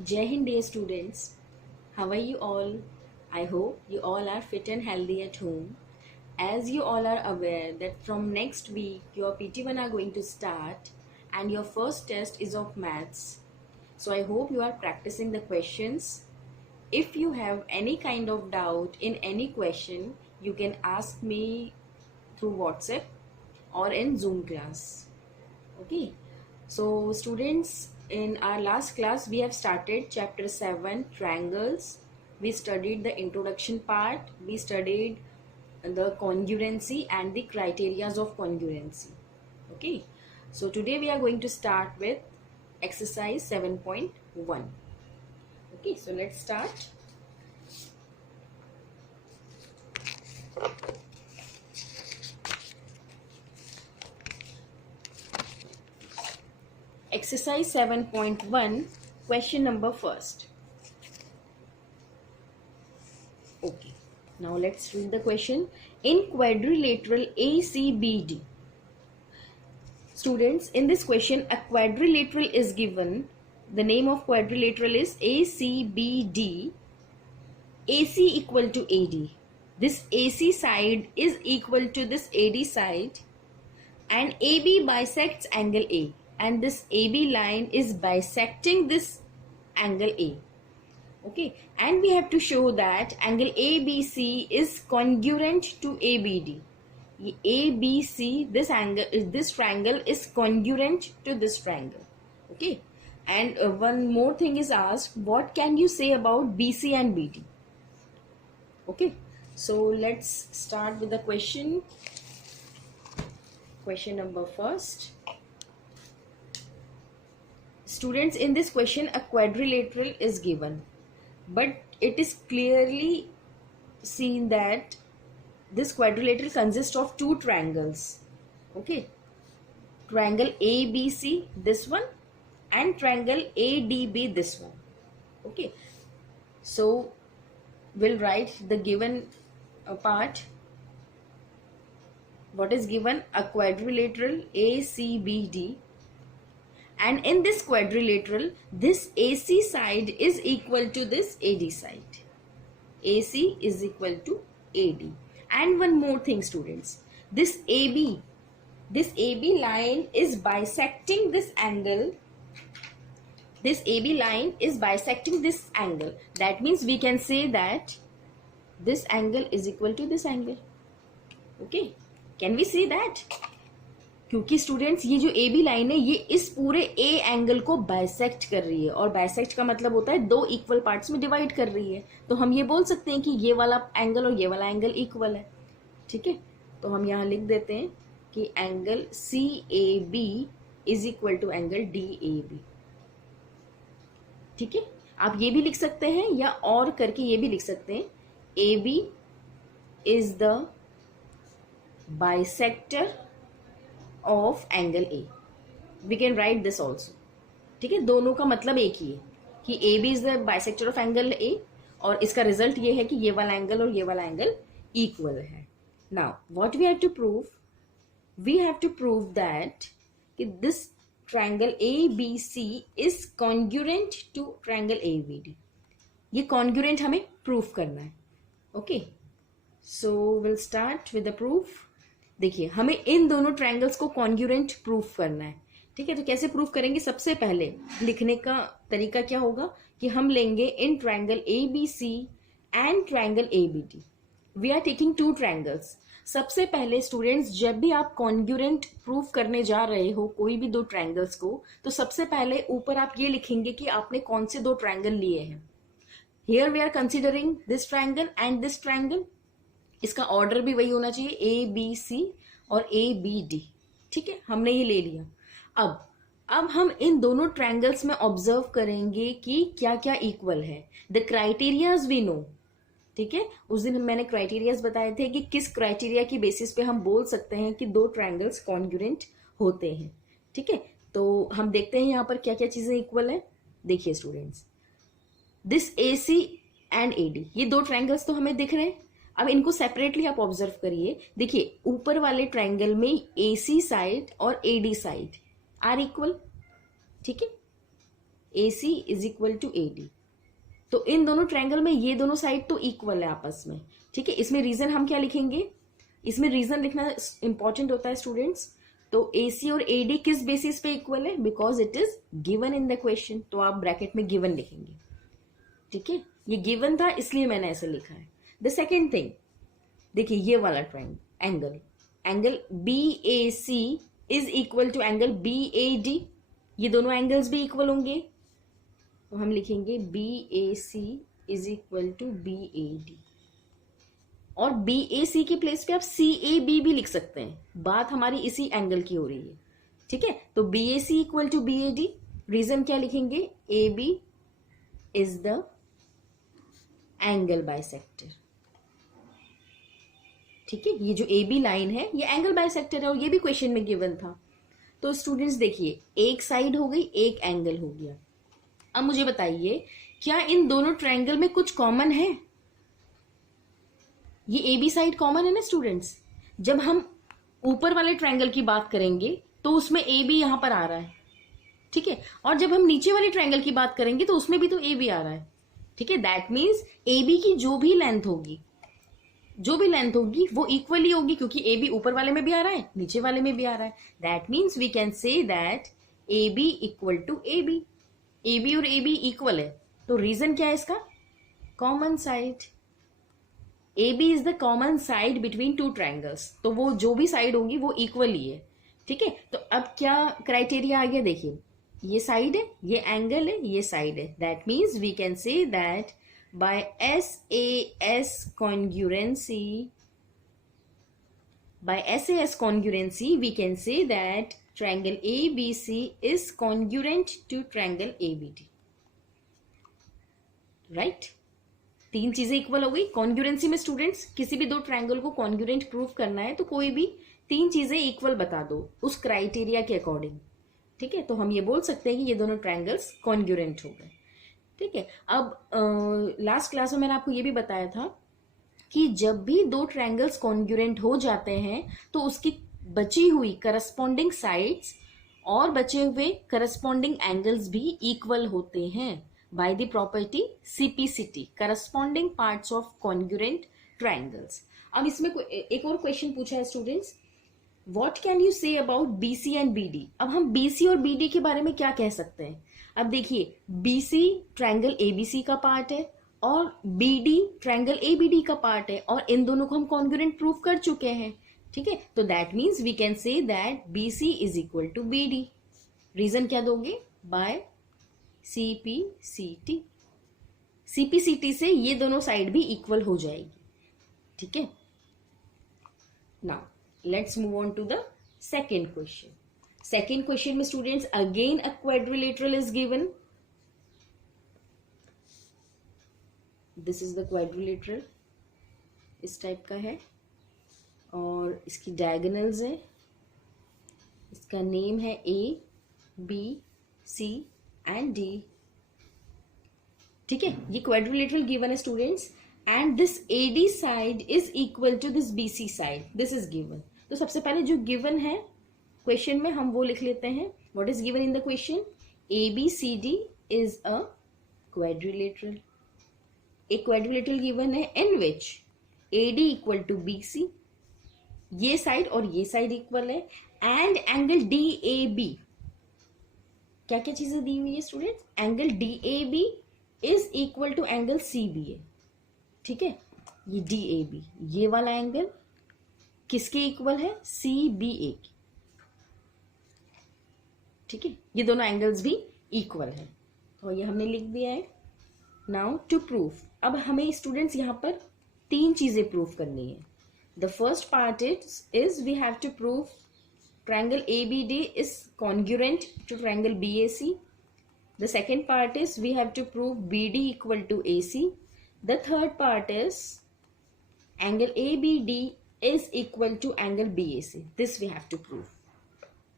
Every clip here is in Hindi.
Jai Hind, dear students. How are you all? I hope you all are fit and healthy at home. As you all are aware that from next week your PT1 are going to start and your first test is of maths. So I hope you are practicing the questions. If you have any kind of doubt in any question, you can ask me through WhatsApp or in Zoom class. Okay, so students, in our last class we have started chapter 7 triangles. We studied the introduction part, we studied the congruency and the criterias of congruency. Okay, so today we are going to start with exercise 7.1. Okay, so let's start. Exercise 7.1, question number first. Okay, now let's read the question. In quadrilateral ACBD, students, in this question a quadrilateral is given. The name of quadrilateral is ACBD. AC equal to AD. This AC side is equal to this AD side, and AB bisects angle A, and this AB line is bisecting this angle A. Okay, and we have to show that angle ABC is congruent to ABD. ABC, this angle, this triangle is congruent to this triangle. Okay, and one more thing is asked, what can you say about BC and BD? Okay, so let's start with the question. Question number first. Students, in this question a quadrilateral is given, but it is clearly seen that this quadrilateral consists of two triangles. Okay, triangle ABC, this one, and triangle ADB, this one. Okay, so we'll write the given part. What is given? A quadrilateral ACBD, and in this quadrilateral this AC side is equal to this AD side. AC is equal to AD. And one more thing, students, this AB line is bisecting this angle. This AB line is bisecting this angle. That means we can say that this angle is equal to this angle. Okay, can we say that? क्योंकि स्टूडेंट्स ये जो ए बी लाइन है ये इस पूरे ए एंगल को बाइसेक्ट कर रही है, और बाइसेक्ट का मतलब होता है दो इक्वल पार्ट्स में डिवाइड कर रही है. तो हम ये बोल सकते हैं कि ये वाला एंगल और ये वाला एंगल इक्वल है. ठीक है, तो हम यहाँ लिख देते हैं कि angle C A B is equal to angle D A B. ठीक है, आप ये भी लिख सकते हैं या और करके ये भी लिख सकते हैं, A B is the bisector of angle A. We can write this also. ठीक है, दोनों का मतलब एक ही है कि A B is the bisector of angle A, और इसका रिजल्ट ये है कि ये वाला एंगल और ये वाला एंगल इक्वल है. Now what we have to prove? We have to prove that कि this triangle A B C is congruent to triangle A B D. ये कॉन्ग्रुएंट हमें प्रूफ करना है. Okay, so will start with the proof. देखिए, हमें इन दोनों ट्रायंगल्स को कॉन्ग्रुएंट प्रूफ करना है. ठीक है, तो कैसे प्रूफ करेंगे? सबसे पहले लिखने का तरीका क्या होगा कि हम लेंगे इन triangle A B C and triangle A B D. We are taking two triangles. सबसे पहले स्टूडेंट्स, जब भी आप कॉन्ग्रुएंट प्रूफ करने जा रहे हो कोई भी दो ट्रायंगल्स को, तो सबसे पहले ऊपर आप ये लिखेंगे कि आपने कौन से दो ट्रायंगल लिए हैं. Here we are considering this triangle and this triangle. इसका ऑर्डर भी वही होना चाहिए, ए बी सी और ए बी डी. ठीक है, हमने ये ले लिया. अब हम इन दोनों ट्रायंगल्स में ऑब्जर्व करेंगे कि क्या क्या इक्वल है. The criterias we know. ठीक है, उस दिन मैंने क्राइटेरियाज बताए थे कि किस क्राइटेरिया की बेसिस पे हम बोल सकते हैं कि दो ट्रायंगल्स कॉन्ग्रुएंट होते हैं. ठीक है, तो हम देखते हैं यहाँ पर क्या क्या चीजें इक्वल है. देखिए students, this A C and A D, ये दो ट्रायंगल्स तो हमें दिख रहे हैं. अब इनको सेपरेटली आप ऑब्जर्व करिए. देखिए, ऊपर वाले ट्रायंगल में ए सी साइड और A D side are equal. ठीक है, AC is equal to AD। तो इन दोनों ट्रायंगल में ये दोनों साइड तो इक्वल है आपस में, ठीक है। इसमें रीजन हम क्या लिखेंगे, इसमें रीजन लिखना इंपॉर्टेंट होता है स्टूडेंट्स। तो AC और AD किस बेसिस पे इक्वल है, because it is given in the question, तो आप ब्रैकेट में गिवन लिखेंगे, ठीक है। ये गिवन था इसलिए मैंने ऐसे लिखा है। द सेकेंड थिंग, देखिए ये वाला triangle, angle BAC is equal to angle BAD, ये दोनों एंगल्स भी इक्वल होंगे, तो हम लिखेंगे BAC is equal to BAD। और BAC के प्लेस पे आप CAB भी लिख सकते हैं, बात हमारी इसी एंगल की हो रही है, ठीक है। तो BAC equal to BAD, reason क्या लिखेंगे, AB is the angle bisector, ठीक है। ये जो AB लाइन है ये एंगल बाइसेक्टर है और ये भी क्वेश्चन में गिवन था। तो स्टूडेंट्स देखिए, एक साइड हो गई, एक एंगल हो गया। अब मुझे बताइए, क्या इन दोनों ट्रायंगल में कुछ कॉमन है? ये AB साइड कॉमन है ना स्टूडेंट्स। जब हम ऊपर वाले ट्रायंगल की बात करेंगे तो उसमें AB यहां पर आ रहा है, ठीक है। और जब हम नीचे वाले ट्रायंगल की बात करेंगे तो उसमें भी तो AB आ रहा है, ठीक है। दैट मीन्स AB की जो भी लेंथ होगी वो इक्वली होगी, क्योंकि AB ऊपर वाले में भी आ रहा है, नीचे वाले में भी आ रहा है। That means we can say that AB equal to AB। AB और AB इक्वल है, तो रीजन क्या है इसका, common side. AB is the common side between two triangles, तो वो जो भी साइड होगी वो इक्वल ही है, ठीक है। तो अब क्या क्राइटेरिया आ गया, देखिए ये साइड है, ये एंगल है, ये साइड है। That means we can say that by SAS congruency, we can say that triangle ABC is congruent to triangle ABD, right? तीन चीजें इक्वल हो गई। कॉन्ग्रुएंसी में स्टूडेंट्स किसी भी दो ट्रायंगल को कॉन्ग्रुएंट प्रूव करना है तो कोई भी तीन चीजें इक्वल बता दो उस क्राइटेरिया के अकॉर्डिंग, ठीक है। तो हम ये बोल सकते हैं कि ये दोनों ट्रायंगल्स कॉन्ग्रुएंट हो गए, ठीक है। अब लास्ट क्लास में मैंने आपको ये भी बताया था कि जब भी दो ट्रायंगल्स कॉन्ग्रुएंट हो जाते हैं तो उसकी बची हुई करस्पॉन्डिंग साइड्स और बचे हुए करस्पॉन्डिंग एंगल्स भी इक्वल होते हैं by the property CPCT, corresponding parts of congruent triangles. अब इसमें एक और क्वेश्चन पूछा है students, what can you say about BC and BD। अब हम BC और BD के बारे में क्या कह सकते हैं। अब देखिए, BC ट्रायंगल ABC का पार्ट है और BD ट्रायंगल ABD का पार्ट है, और इन दोनों को हम कॉन्ग्रुएंट प्रूव कर चुके हैं, ठीक है। तो that means we can say that BC is equal to BD। Reason क्या दोगे, बाय CPCT। CPCT से ये दोनों साइड भी इक्वल हो जाएगी, ठीक है। Now let's move on to the second question. Second question में students again a quadrilateral is given. This is the quadrilateral, इस टाइप का है और इसकी डायगोनल्स है। इसका नेम है ABC एंड D, ठीक है। ये क्वाड्रिलेटरल गिवन है students, and this AD side is equal to this BC side, this is given. तो सबसे पहले जो गिवन है क्वेश्चन में हम वो लिख लेते हैं। What is given in the question, ABCD is a quadrilateral. एक क्वाड्रिलेटरल गिवन है in which AD equal to BC, ये साइड और ये साइड इक्वल है, एंड एंगल DAB। क्या क्या चीजें दी हुई है students, angle DAB is equal to angle CBA, ठीक है। ये DAB, ये वाला एंगल किसके इक्वल है, CBA की, ठीक है। ये दोनों एंगल्स भी इक्वल है, तो ये हमने लिख दिया है। नाउ टू प्रूफ, अब हमें स्टूडेंट्स यहाँ पर तीन चीजें प्रूफ करनी है। The first part is we have to prove triangle ABD is congruent to triangle BAC. The second part is we have to prove BD equal to AC. The third part is angle ABD is equal to angle BAC. This we have to prove.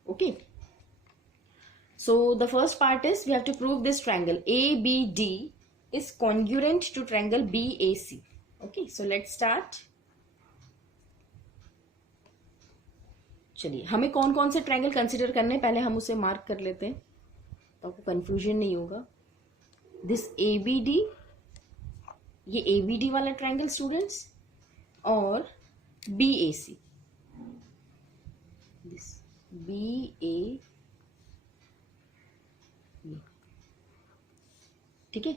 Okay. So the first part is we have to prove this triangle ABD is congruent to triangle BAC. Okay. So let's start. चलिए, हमें कौन कौन से ट्रायंगल कंसीडर करने हैं पहले हम उसे मार्क कर लेते हैं तो आपको कंफ्यूजन नहीं होगा। दिस ए बी डी, ये ए बी डी वाला ट्रायंगल स्टूडेंट्स, और B A C, this B A, ठीक है,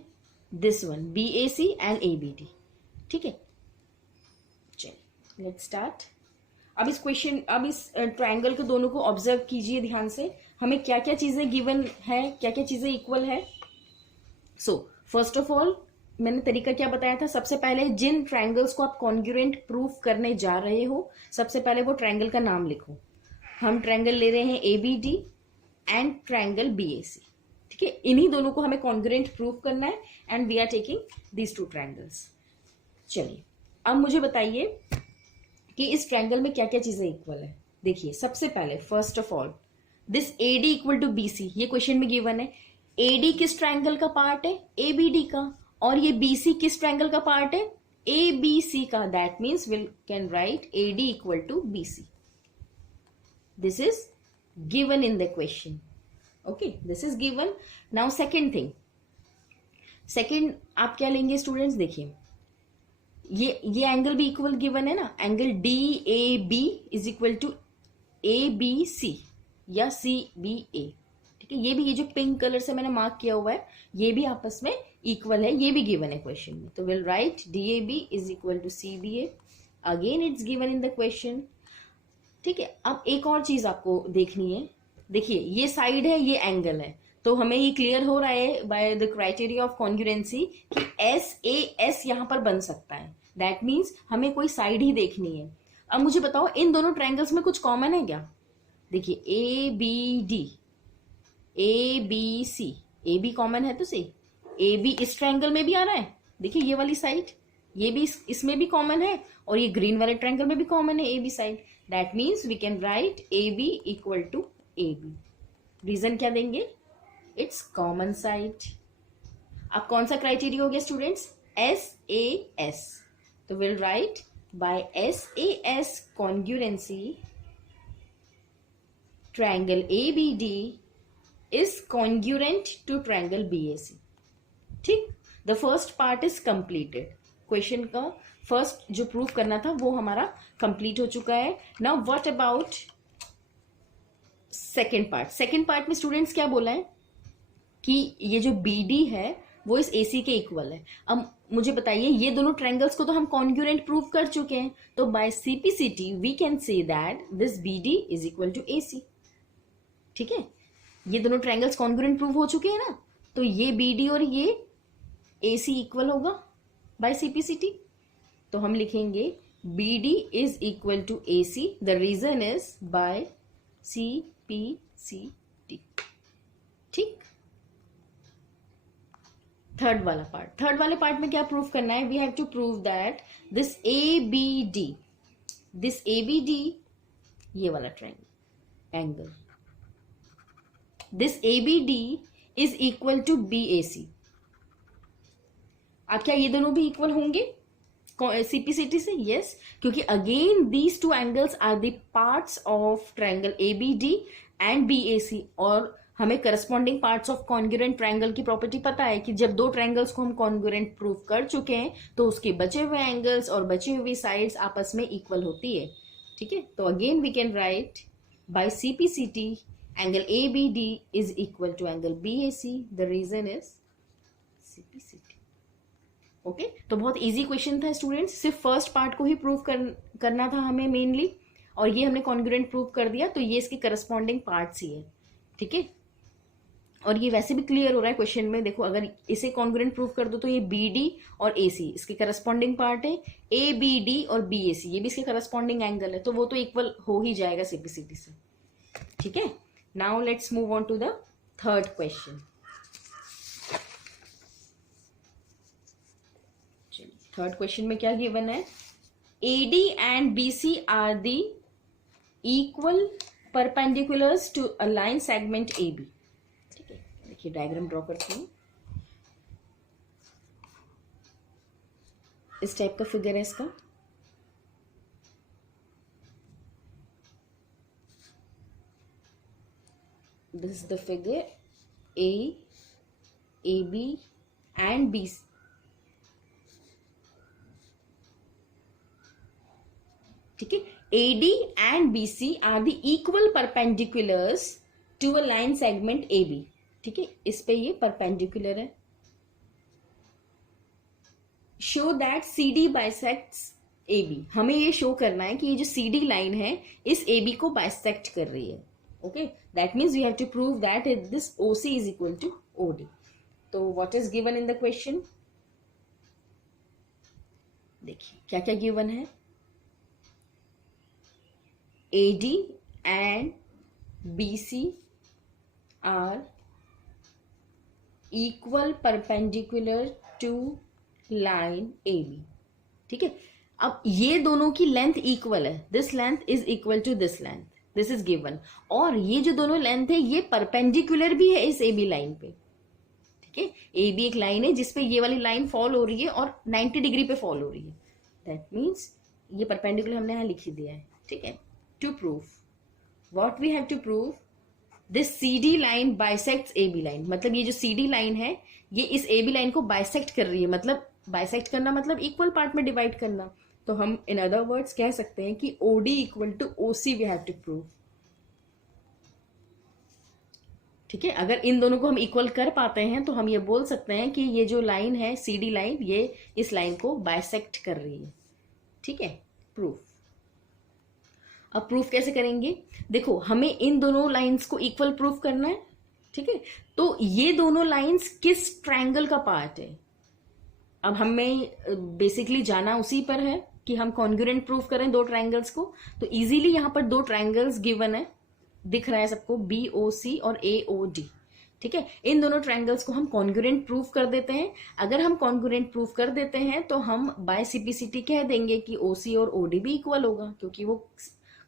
this one B A C and A B D, ठीक है। चलिए लेट्स स्टार्ट। अब इस क्वेश्चन, अब इस ट्रायंगल के दोनों को ऑब्जर्व कीजिए ध्यान से, हमें क्या क्या चीजें गिवन है, क्या क्या चीजें इक्वल है। सो फर्स्ट ऑफ ऑल मैंने तरीका क्या बताया था, सबसे पहले जिन ट्रायंगल्स को आप कॉन्ग्रुएंट प्रूफ करने जा रहे हो, सबसे पहले वो ट्रायंगल का नाम लिखो। हम ट्रायंगल ले रहे हैं A B D and triangle B A C, ठीक है। इन्हीं दोनों को हमें कॉन्ग्रुएंट प्रूफ करना है and we are taking these two triangles. चलिए अब मुझे बताइए कि इस ट्रायंगल में क्या क्या चीजें इक्वल है। देखिए सबसे पहले first of all this A D equal to B C, ये क्वेश्चन में गिवन है। ए डी किस ट्रायंगल का पार्ट है, ए बी डी का, और ये बी सी किस ट्रायंगल का पार्ट है, ए बी सी का। That means will can write A D equal to B C. This is given in the question, okay, this is given. Now second thing, second आप क्या लेंगे स्टूडेंट्स, देखिए ये एंगल भी इक्वल गिवन है ना, angle D A B is equal to A B C या सी बी ए, ठीक है। ये भी, ये जो पिंक कलर से मैंने मार्क किया हुआ है, ये भी आपस में इक्वल है, ये भी गिवन है क्वेश्चन में। तो will write D A B is equal to C B A, again it's given in the question, ठीक है। अब एक और चीज आपको देखनी है, देखिए ये साइड है, ये एंगल है, तो हमें ये क्लियर हो रहा है by the criteria of congruency कि एस ए एस यहां पर बन सकता है। दैट मीन्स हमें कोई साइड ही देखनी है। अब मुझे बताओ इन दोनों ट्रायंगल्स में कुछ कॉमन है क्या। देखिए A B D, A B C, A B common है तो सही, ए बी इस ट्रायंगल में भी आ रहा है, देखिए ये वाली साइड, ये भी इसमें भी कॉमन है, और ये ग्रीन वाले ट्रायंगल में भी कॉमन है A B side. That means we can write A B equal to A B. Reason क्या देंगे, इट्स कॉमन साइड। अब कौन सा क्राइटेरिया हो गया स्टूडेंट्स, एस ए एस, तो will write by S A S congruency triangle A B D is congruent to triangle B A C, ठीक। The first part is completed, question का फर्स्ट जो प्रूफ करना था वो हमारा कंप्लीट हो चुका है। Now what about second part. Second part में स्टूडेंट्स क्या बोला है कि ये जो बी डी है वो इस ए सी के इक्वल है। अब मुझे बताइए, ये दोनों ट्रायंगल्स को तो हम कॉन्ग्रुएंट प्रूव कर चुके हैं, तो by CPCT we can say that this B D is equal to A C, ठीक है। ये दोनों ट्रायंगल्स कॉन्ग्रुएंट प्रूव हो चुके हैं ना, तो ये बी डी और ये ए सी इक्वल होगा बाय सीपीसीटी। तो हम लिखेंगे B D is equal to A C, the reason is by C P C T, ठीक। थर्ड वाला पार्ट, थर्ड वाले पार्ट में क्या प्रूफ करना है, we have to prove that this A B D, this A B D, ये वाला triangle angle, this A B D is equal to B A C. अब क्या ये दोनों भी इक्वल होंगे सीपीसीटी से, यस, क्योंकि again these two angles are the parts of triangle A B D and B A C, और हमें corresponding parts of congruent triangle की प्रॉपर्टी पता है कि जब दो ट्रायंगल्स को हम कॉन्ग्रुएंट प्रूव कर चुके हैं तो उसके बचे हुए एंगल्स और बची हुई साइड्स आपस में इक्वल होती है, ठीक है। तो again we can write by CPCT angle A B D is equal to angle B A C, the reason is CPCT, okay. तो बहुत इजी क्वेश्चन था स्टूडेंट्स, सिर्फ फर्स्ट पार्ट को ही प्रूव करना था हमें मेनली, और ये हमने कॉन्ग्रुएंट प्रूव कर दिया, तो ये इसके करस्पॉन्डिंग पार्ट्स ही है, ठीक है। और ये वैसे भी क्लियर हो रहा है क्वेश्चन में, देखो अगर इसे कॉन्ग्रुएंट प्रूव कर दो तो ये बी डी और ए सी इसके करस्पॉन्डिंग पार्ट है, ए बी डी और बी ए सी ये भी इसके करस्पॉन्डिंग एंगल है, तो वो तो इक्वल हो ही जाएगा सीपीसीटी से, ठीक है। Now let's move on to the third question. Third question में क्या गिवन है, AD and BC are the equal perpendiculars to a line segment AB, ठीक है। देखिए डायग्राम ड्रॉ करती हूँ, इस टाइप का फिगर है इसका, this is the figure A, AB and BC, ठीक है, AD and BC are the equal perpendiculars to a line segment AB, ठीक है, इस पे ये परपेंडिकुलर है. Show that CD bisects AB, हमें ये शो करना है कि ये जो CD लाइन है इस AB को बाइसेक्ट कर रही है. Okay, that means we have to prove that this OC is equal to OD. तो what is given in the question, देखिए क्या क्या गिवन है. AD and BC are equal perpendicular to line AB, ठीक है. अब ये दोनों की लेंथ इक्वल है, this length is equal to this length, this is given. और ये जो दोनों लेंथ है ये परपेंडिकुलर भी है इस AB लाइन पे, ठीक है. AB एक लाइन है जिसपे ये वाली लाइन फॉल हो रही है और 90 डिग्री पे फॉल हो रही है. दैट मीन्स ये परपेंडिकुलर हमने यहाँ लिख ही दिया है, ठीक है. To prove what we have to prove, this CD line bisects AB line, मतलब ये जो CD लाइन है ये इस AB लाइन को बाइसेक्ट कर रही है. मतलब बाइसेक्ट करना मतलब इक्वल पार्ट में डिवाइड करना. तो हम इन अदर वर्ड्स कह सकते हैं कि OD equal to OC we have to prove, ठीक है. अगर इन दोनों को हम इक्वल कर पाते हैं तो हम ये बोल सकते हैं कि ये जो लाइन है CD लाइन ये इस लाइन को बाइसेक्ट कर रही है, ठीक है. प्रूफ, अब प्रूफ कैसे करेंगे, देखो हमें इन दोनों लाइंस को इक्वल प्रूफ करना है, ठीक है. तो ये दोनों लाइंस किस ट्रायंगल का पार्ट है, अब हमें बेसिकली जाना उसी पर है कि हम कॉन्ग्रुएंट प्रूफ करें दो ट्रायंगल्स को. तो इजीली यहां पर दो ट्रायंगल्स गिवन है, दिख रहा है सबको, BOC और AOD, ठीक है. इन दोनों ट्रायंगल्स को हम कॉन्ग्रुएंट प्रूफ कर देते हैं. अगर हम कॉन्ग्रुएंट प्रूफ कर देते हैं तो हम बाय सिंप्लिसिटी कह देंगे कि OC और OD भी इक्वल होगा, क्योंकि वो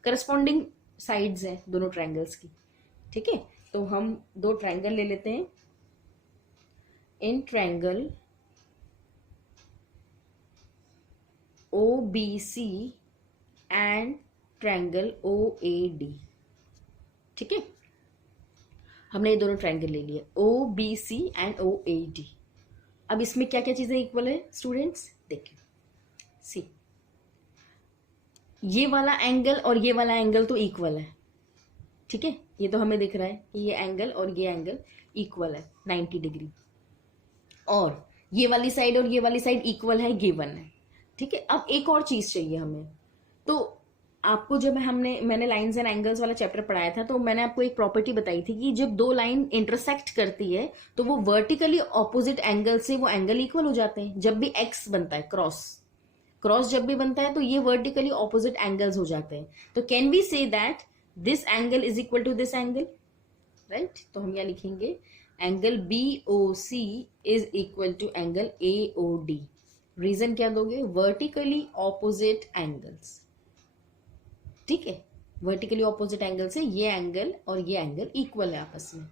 करस्पॉन्डिंग साइड्स हैं दोनों ट्रायंगल्स की, ठीक है. तो हम दो ट्रायंगल ले लेते हैं. In triangle OBC and triangle OAD, ठीक है. हमने ये दोनों ट्रायंगल ले लिए OBC एंड OAD. अब इसमें क्या क्या चीजें इक्वल है स्टूडेंट्स, देखिए. सी, ये वाला एंगल और ये वाला एंगल तो इक्वल है, ठीक है. ये तो हमें दिख रहा है कि ये एंगल और ये एंगल इक्वल है 90 डिग्री. और ये वाली साइड और ये वाली साइड इक्वल है, गिवन है, ठीक है. अब एक और चीज चाहिए हमें. तो आपको जब मैंने लाइंस एंड एंगल्स वाला चैप्टर पढ़ाया था तो मैंने आपको एक प्रॉपर्टी बताई थी कि जब दो लाइन इंटरसेक्ट करती है तो वो वर्टिकली ऑपोजिट एंगल से वो एंगल इक्वल हो जाते हैं. जब भी एक्स बनता है, क्रॉस जब भी बनता है तो ये वर्टिकली ऑपोजिट एंगल्स हो जाते हैं. तो can we say that this angle is equal to this angle, right. तो हम यहाँ लिखेंगे angle BOC is equal to angle AOD. Reason क्या दोगे, वर्टिकली ऑपोजिट एंगल्स, ठीक है. वर्टिकली ऑपोजिट एंगल से ये एंगल और ये एंगल इक्वल है आपस में.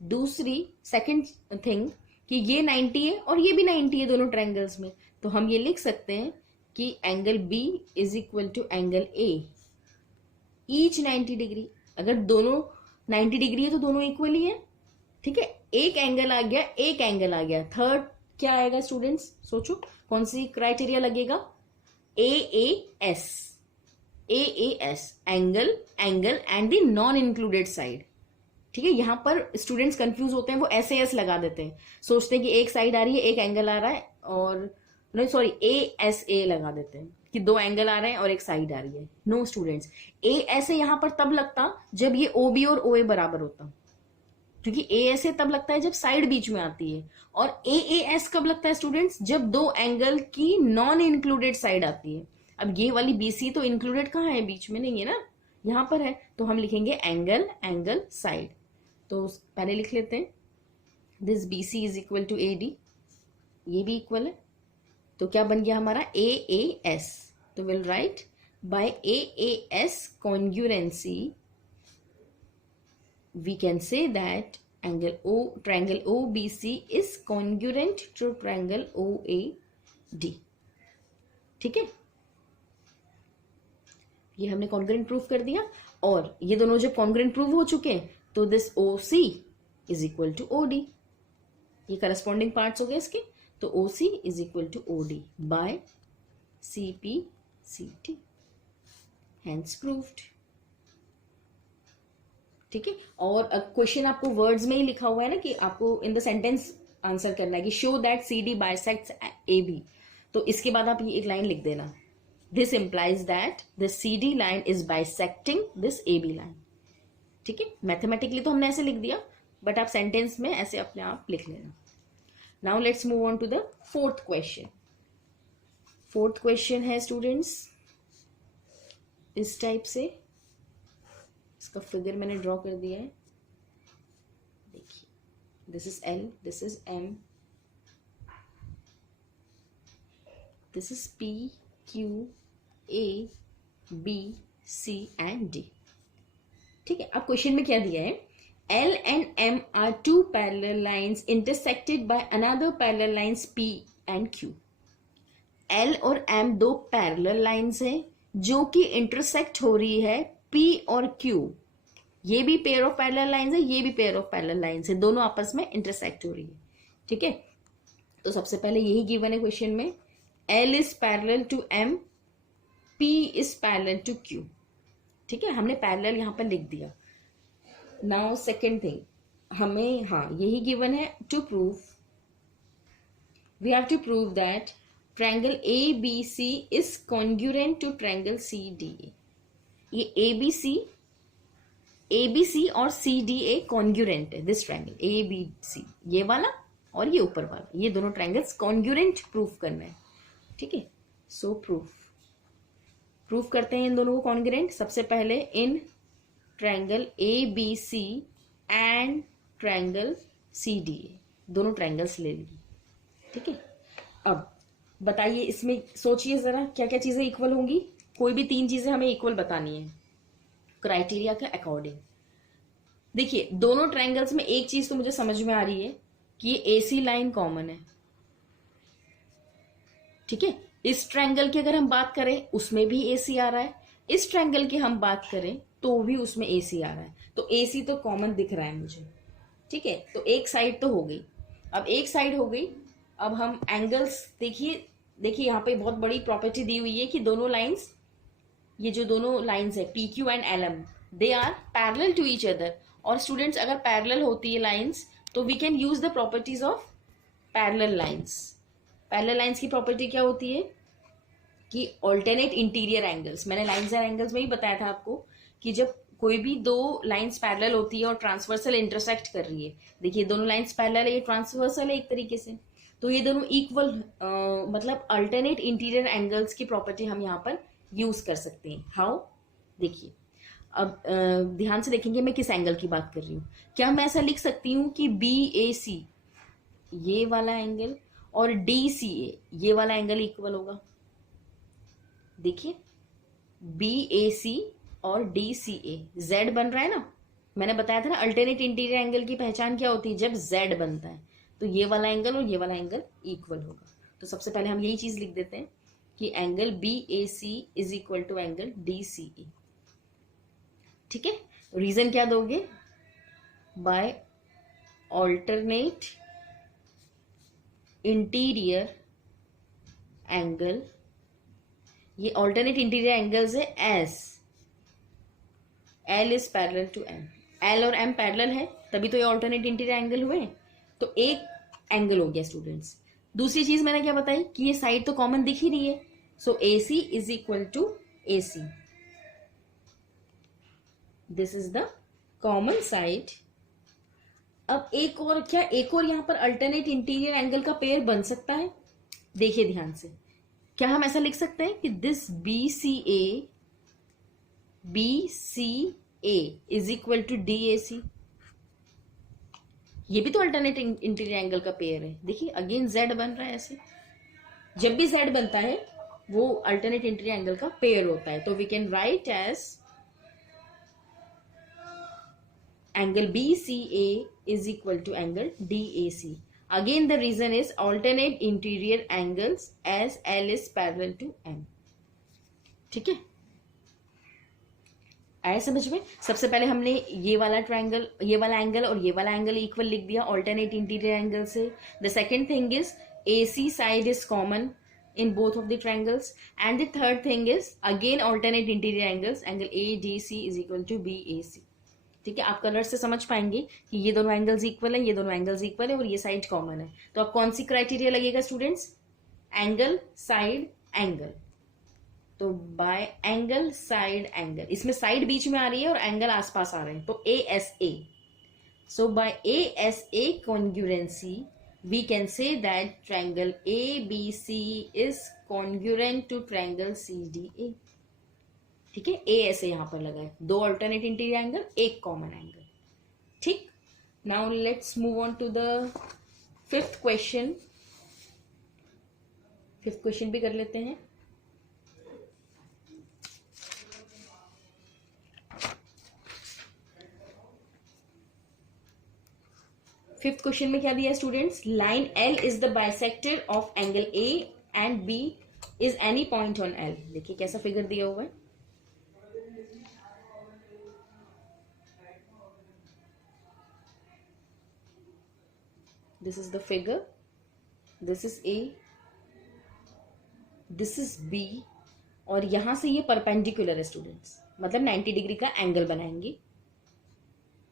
दूसरी सेकंड थिंग कि ये 90 है और ये भी 90 है दोनों ट्रायंगल्स में. तो हम ये लिख सकते हैं कि angle B is equal to angle A each 90 degree. अगर दोनों 90 डिग्री है तो दोनों इक्वल ही है, ठीक है. एक एंगल आ गया, एक एंगल आ गया. थर्ड क्या आएगा स्टूडेंट्स, सोचो कौन सी क्राइटेरिया लगेगा, AAS, angle and the non included side, ठीक है. यहां पर स्टूडेंट्स कंफ्यूज होते हैं, वो SAS लगा देते हैं, सोचते हैं कि एक साइड आ रही है, एक एंगल आ रहा है, और नहीं सॉरी ASA लगा देते हैं कि दो एंगल आ रहे हैं और एक साइड आ रही है. नो स्टूडेंट्स, ASA यहां पर तब लगता जब ये OB और OA बराबर होता, क्योंकि ASA तब लगता है जब साइड बीच में आती है, और AAS कब लगता है स्टूडेंट्स, जब दो एंगल की नॉन इंक्लूडेड साइड आती है. अब ये वाली BC तो इंक्लूडेड कहाँ है, बीच में नहीं है ना, यहां पर है. तो हम लिखेंगे एंगल साइड. तो पहले लिख लेते हैं this BC is equal to AD, ये भी इक्वल है. तो क्या बन गया हमारा AAS. तो will write by AAS congruency we can say that triangle OBC is congruent to triangle OAD, ठीक है. ये हमने कॉन्ग्रुएंट प्रूफ कर दिया. और ये दोनों जब कॉन्ग्रुएंट प्रूफ हो चुके हैं तो this OC is equal to OD. ये करस्पॉन्डिंग पार्ट्स हो गए इसके। तो O C is equal to O D by C P C T, hence proved. ठीक है, और क्वेश्चन आपको वर्ड्स में ही लिखा हुआ है ना कि आपको इन द सेंटेंस आंसर करना है कि show that C D bisects A B. तो इसके बाद आप ये एक लाइन लिख देना, this implies that the C D line is bisecting this A B line. ठीक है, मैथमेटिकली तो हमने ऐसे लिख दिया, बट आप सेंटेंस में ऐसे अपने आप लिख लेना। Now let's move on to the fourth question. Fourth question है स्टूडेंट्स इस टाइप से, इसका फिगर मैंने ड्रॉ कर दिया है, देखिए this is L, this is M, this is P Q A B C and D. ठीक है, अब क्वेश्चन में क्या दिया है, L and M are two parallel lines intersected by another parallel lines P and Q। L और M दो पैरेलल लाइंस हैं जो कि इंटरसेक्ट हो रही है P और Q। ये भी पेयर ऑफ पैरेलल लाइंस है, ये भी पेयर ऑफ पैरेलल लाइंस है, दोनों आपस में इंटरसेक्ट हो रही है। ठीक है, तो सबसे पहले यही गिवन है क्वेश्चन में, L is parallel to M, P is parallel to Q। ठीक है, हमने पैरेलल यहां पर लिख दिया। नाउ सेकेंड थिंग, हमें हाँ यही गिवन है, to prove we have to prove that triangle A B C is congruent to triangle C D A. ये ए बी सी और सी डी ए कॉन्ग्रुएंट है, this triangle A B C, ये वाला और ये ऊपर वाला, ये दोनों ट्रायंगल्स कॉन्ग्रुएंट प्रूफ करना है। ठीक है, सो प्रूफ करते हैं इन दोनों को कॉन्ग्रुएंट। सबसे पहले in triangle A B C and triangle C D A, दोनों ट्रायंगल्स ले लिए। ठीक है, अब बताइए इसमें सोचिए जरा क्या क्या चीजें इक्वल होंगी। कोई भी तीन चीजें हमें इक्वल बतानी है क्राइटेरिया के अकॉर्डिंग। देखिए दोनों ट्रायंगल्स में एक चीज तो मुझे समझ में आ रही है कि ये एसी लाइन कॉमन है। ठीक है, इस ट्रायंगल की अगर हम बात करें उसमें भी एसी आ रहा है, इस ट्रायंगल की हम बात करें तो भी उसमें एसी आ रहा है, तो एसी तो कॉमन दिख रहा है मुझे। ठीक है, तो एक साइड तो हो गई। अब एक साइड हो गई, अब हम एंगल्स देखिए यहाँ पे बहुत बड़ी प्रॉपर्टी दी हुई है कि दोनों लाइंस, ये जो दोनों लाइंस है P Q and L M, they are parallel to each other. और स्टूडेंट्स अगर पैरेलल होती है लाइंस तो we can use the properties of parallel lines. Parallel lines की प्रॉपर्टी क्या होती है कि ऑल्टरनेट इंटीरियर एंगल्स, मैंने लाइंस एंड एंगल्स में ही बताया था आपको कि जब कोई भी दो लाइंस पैरेलल होती है और ट्रांसवर्सल इंटरसेक्ट कर रही है, देखिए दोनों लाइंस पैरेलल है, ये ट्रांसवर्सल है एक तरीके से, तो ये दोनों इक्वल मतलब अल्टरनेट इंटीरियर एंगल्स की प्रॉपर्टी हम यहाँ पर यूज कर सकते हैं। हाउ, देखिए अब ध्यान से देखेंगे मैं किस एंगल की बात कर रही हूँ। क्या मैं ऐसा लिख सकती हूँ कि बी ए सी ये वाला एंगल और डी सी ए ये वाला एंगल इक्वल होगा। देखिए बी ए सी और डी सी ए, जेड बन रहा है ना, मैंने बताया था ना अल्टरनेट इंटीरियर एंगल की पहचान क्या होती है, जब जेड बनता है तो ये वाला एंगल और ये वाला एंगल इक्वल होगा। तो सबसे पहले हम यही चीज लिख देते हैं कि angle B A C is equal to angle D C A. ठीक है, रीजन क्या दोगे, बाय ऑल्टरनेट इंटीरियर एंगल, ये ऑल्टरनेट इंटीरियर एंगल्स है as L is parallel to M, L और एम पैरेलल है तभी तो ये ऑल्टरनेट इंटीरियर एंगल हुए, तो एक एंगल हो गया स्टूडेंट्स। दूसरी चीज मैंने क्या बताई कि ये साइड तो कॉमन दिख ही रही है, so A C is equal to A C, this is the common side. अब एक और क्या, एक और यहां पर अल्टरनेट इंटीरियर एंगल का पेयर बन सकता है। देखिए ध्यान से, क्या हम ऐसा लिख सकते हैं कि this B C A is equal to D A C, ये भी तो अल्टरनेट इंटीरियर एंगल का पेयर है। देखिए अगेन जेड बन रहा है ऐसे, जब भी जेड बनता है वो अल्टरनेट इंटीरियर एंगल का पेयर होता है, तो we can write as angle B C A is equal to angle D A C. Again the reason is alternate interior angles as L is parallel to M. ठीक है, आया समझ में? सबसे पहले हमने ये वाला ट्रायंगल, ये वाला एंगल और ये वाला एंगल इक्वल लिख दिया ऑल्टरनेट इंटीरियर एंगल से. The second thing is AC side is common in both of the triangles, and the third thing is again alternate interior angles, angle ADC is equal to BAC. ठीक है, आप कलर से समझ पाएंगे कि ये दोनों एंगल्स इक्वल है, ये दोनों एंगल्स इक्वल है और ये साइड कॉमन है. तो अब कौन सी क्राइटेरिया लगेगा स्टूडेंट्स? Angle side angle. तो बाय एंगल साइड एंगल, इसमें साइड बीच में आ रही है और एंगल आसपास आ रहे हैं, तो ASA. So by ASA congruency we can say that triangle ABC is congruent to triangle CDA. ठीक है, ASA यहां पर लगा है, दो अल्टरनेट इंटीरियर एंगल, एक कॉमन एंगल. ठीक, now let's move on to the fifth question. Fifth question भी कर लेते हैं. फिफ्थ क्वेश्चन में क्या दिया है students? Line L is the bisector of angle A and B is any point on L. देखिए कैसा फिगर दिया हुआ है. This is the figure, this is A, this is B, और यहां से ये परपेंडिकुलर है स्टूडेंट्स, मतलब 90 डिग्री का एंगल बनाएंगे.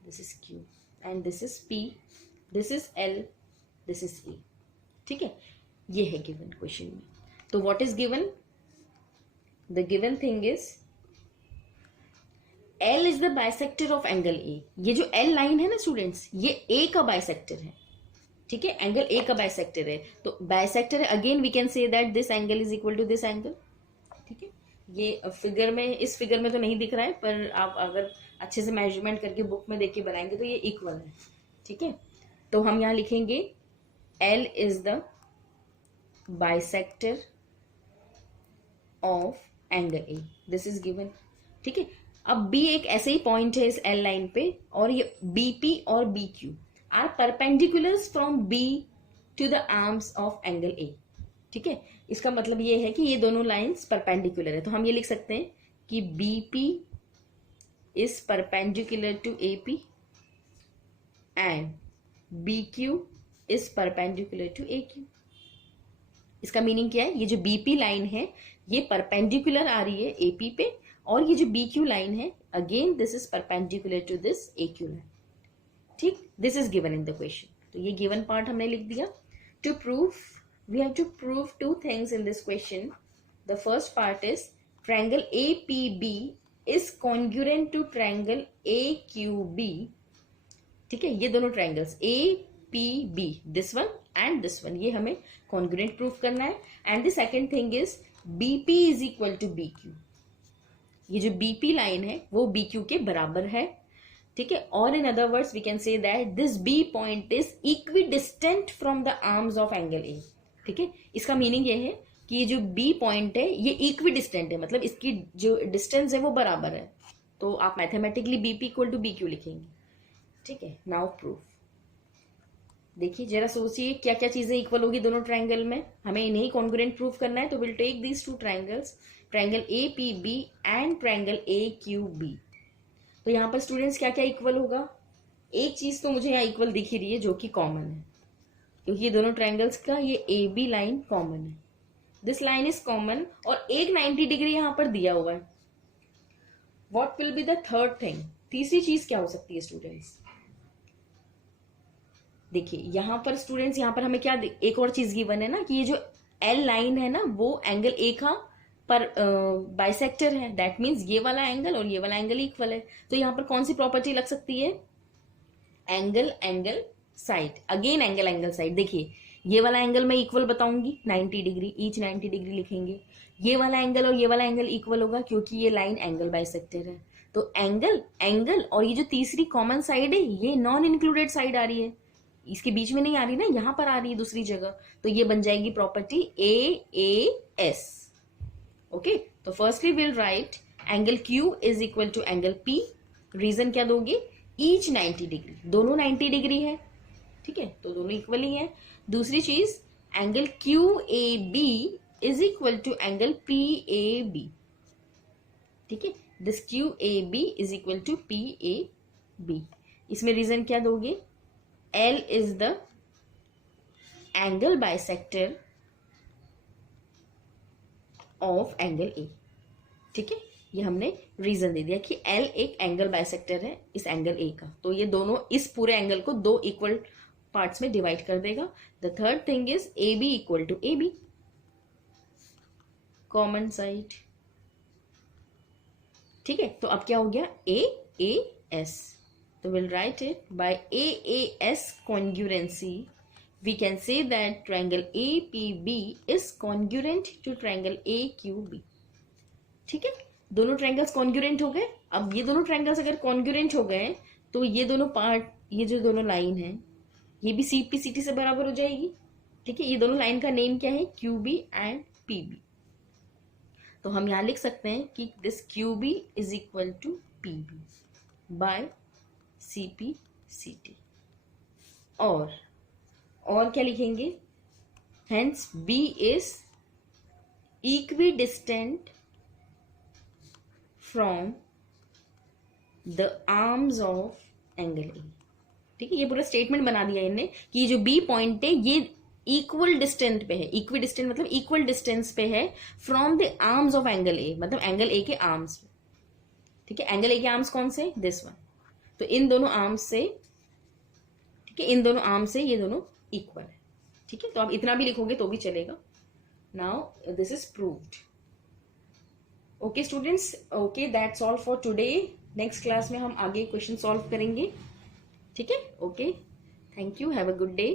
This is Q and this is P, this is L, this is A. ठीक है, ये है गिवन क्वेश्चन में. तो what is given? The given thing is L is the bisector of angle A. ये जो L लाइन है ना स्टूडेंट्स, ये A का बाइसेक्टर है. ठीक है, एंगल A का बाइसेक्टर है. तो बाइसेक्टर है, again we can say that this angle is equal to this angle. ठीक है, ये फिगर में, इस फिगर में तो नहीं दिख रहा है, पर आप अगर अच्छे से मेजरमेंट करके बुक में देख के बनाएंगे तो ये इक्वल है. ठीक है, तो हम यहां लिखेंगे L is the bisector of angle A. This is given. ठीक है, अब B एक ऐसे ही पॉइंट है इस L लाइन पे, और ये BP और BQ are perpendiculars from B to the arms of angle A. ठीक है, इसका मतलब ये है कि ये दोनों लाइंस परपेंडिकुलर है. तो हम ये लिख सकते हैं कि BP is perpendicular to AP and BQ is perpendicular to AQ. इसका मीनिंग क्या है? ये जो BP लाइन है ये परपेंडिकुलर आ रही है AP पे, और ये जो BQ लाइन है again this is perpendicular to this AQ line. ठीक, this is given in the question. तो ये गिवन पार्ट हमने लिख दिया. To prove we have to prove two things in this question. The first part is triangle APB is congruent to triangle AQB. ठीक है, ये दोनों triangles APB, this one and this one, ये हमें कॉन्ग्रुएंट प्रूफ करना है. And the second thing is BP is equal to BQ. ये जो BP लाइन है वो BQ के बराबर है. ठीक है, और in other words we can say that this B point is equidistant from the arms of angle A. ठीक है, इसका मीनिंग ये है कि ये जो B पॉइंट है ये इक्विडिस्टेंट है, मतलब इसकी जो डिस्टेंस है वो बराबर है. तो आप mathematically BP equal to BQ लिखेंगे. ठीक है, नाउ प्रूफ. देखिए जरा सोचिए क्या क्या चीजें इक्वल होगी दोनों ट्रायंगल में. हमें इन्हें कॉन्ग्रुएंट प्रूफ करना है. तो will take these two triangles, triangle APB and triangle AQB. तो यहाँ पर स्टूडेंट्स क्या क्या इक्वल होगा? एक चीज तो मुझे यहाँ इक्वल दिख ही रही है जो कि कॉमन है, क्योंकि ये दोनों ट्रायंगल्स का ये AB लाइन कॉमन है. दिस लाइन इज कॉमन, और एक 90 डिग्री यहाँ पर दिया हुआ है. What will be the third thing? तीसरी चीज क्या हो सकती है स्टूडेंट्स? देखिए यहाँ पर स्टूडेंट्स, यहाँ पर हमें क्या एक और चीज गिवन है ना, कि ये जो L लाइन है ना वो एंगल A का पर बाइसेक्टर है. दैट मीन्स ये वाला एंगल और ये वाला एंगल इक्वल है. तो यहाँ पर कौन सी प्रॉपर्टी लग सकती है? Angle angle side. Again angle angle side. देखिए ये वाला एंगल मैं इक्वल बताऊंगी 90 डिग्री, ईच 90 डिग्री लिखेंगे. ये वाला एंगल और ये वाला एंगल इक्वल होगा क्योंकि ये लाइन एंगल बाइसेक्टर है. तो एंगल एंगल, और ये जो तीसरी कॉमन साइड है ये नॉन इंक्लूडेड साइड आ रही है, इसके बीच में नहीं आ रही ना, यहां पर आ रही है दूसरी जगह. तो ये बन जाएगी प्रॉपर्टी AAS. ओके, तो firstly will write angle Q is equal to angle P. Reason क्या दोगे? ईच 90 डिग्री, दोनों 90 डिग्री है. ठीक है, तो दोनों इक्वल ही है. दूसरी चीज angle QAB is equal to angle PAB. ठीक है, this Q A B is equal to P A B. इसमें रीजन क्या दोगे? L is the angle bisector of angle A. ठीक है, ये हमने रीजन दे दिया कि एल एक एंगल बाइसेक्टर है इस एंगल ए का, तो ये दोनों इस पूरे एंगल को दो इक्वल पार्ट्स में डिवाइड कर देगा। The third thing is A B equal to A B, common side. ठीक है, तो अब क्या हो गया? ए ए एस, तो will write it by A A S congruency we can say that triangle A P B is congruent to triangle A Q B. ठीक है, दोनों ट्रायंगल्स कॉन्ग्रुएंट हो गए। अब ये दोनों ट्रायंगल्स अगर कॉन्ग्रुएंट हो गए तो ये दोनों पार्ट, ये जो दोनों लाइन है, ये भी सी पी सी टी से बराबर हो जाएगी। ठीक है, ये दोनों लाइन का नेम क्या है? Q B and P B. तो हम यहां लिख सकते हैं कि this Q B is equal to P B by C P C T. और क्या लिखेंगे? Hence B is equidistant from the arms of angle A. ठीक है, ये पूरा स्टेटमेंट बना दिया इनने कि ये जो बी पॉइंट है ये इक्वल डिस्टेंस पे है। इक्वी डिस्टेंस मतलब इक्वल डिस्टेंस पे है from the arms of angle ए, मतलब एंगल ए के आर्म्स पे। ठीक है, एंगल ए के आर्म्स कौन से? This one. तो इन दोनों आर्म्स से, ठीक है, इन दोनों आर्म्स से ये दोनों इक्वल है। ठीक है, तो आप इतना भी लिखोगे तो भी चलेगा। Now this is proved. Okay students, okay that's all for today. Next class में हम आगे क्वेश्चन सॉल्व करेंगे। ठीक है, okay, thank you, have a good day.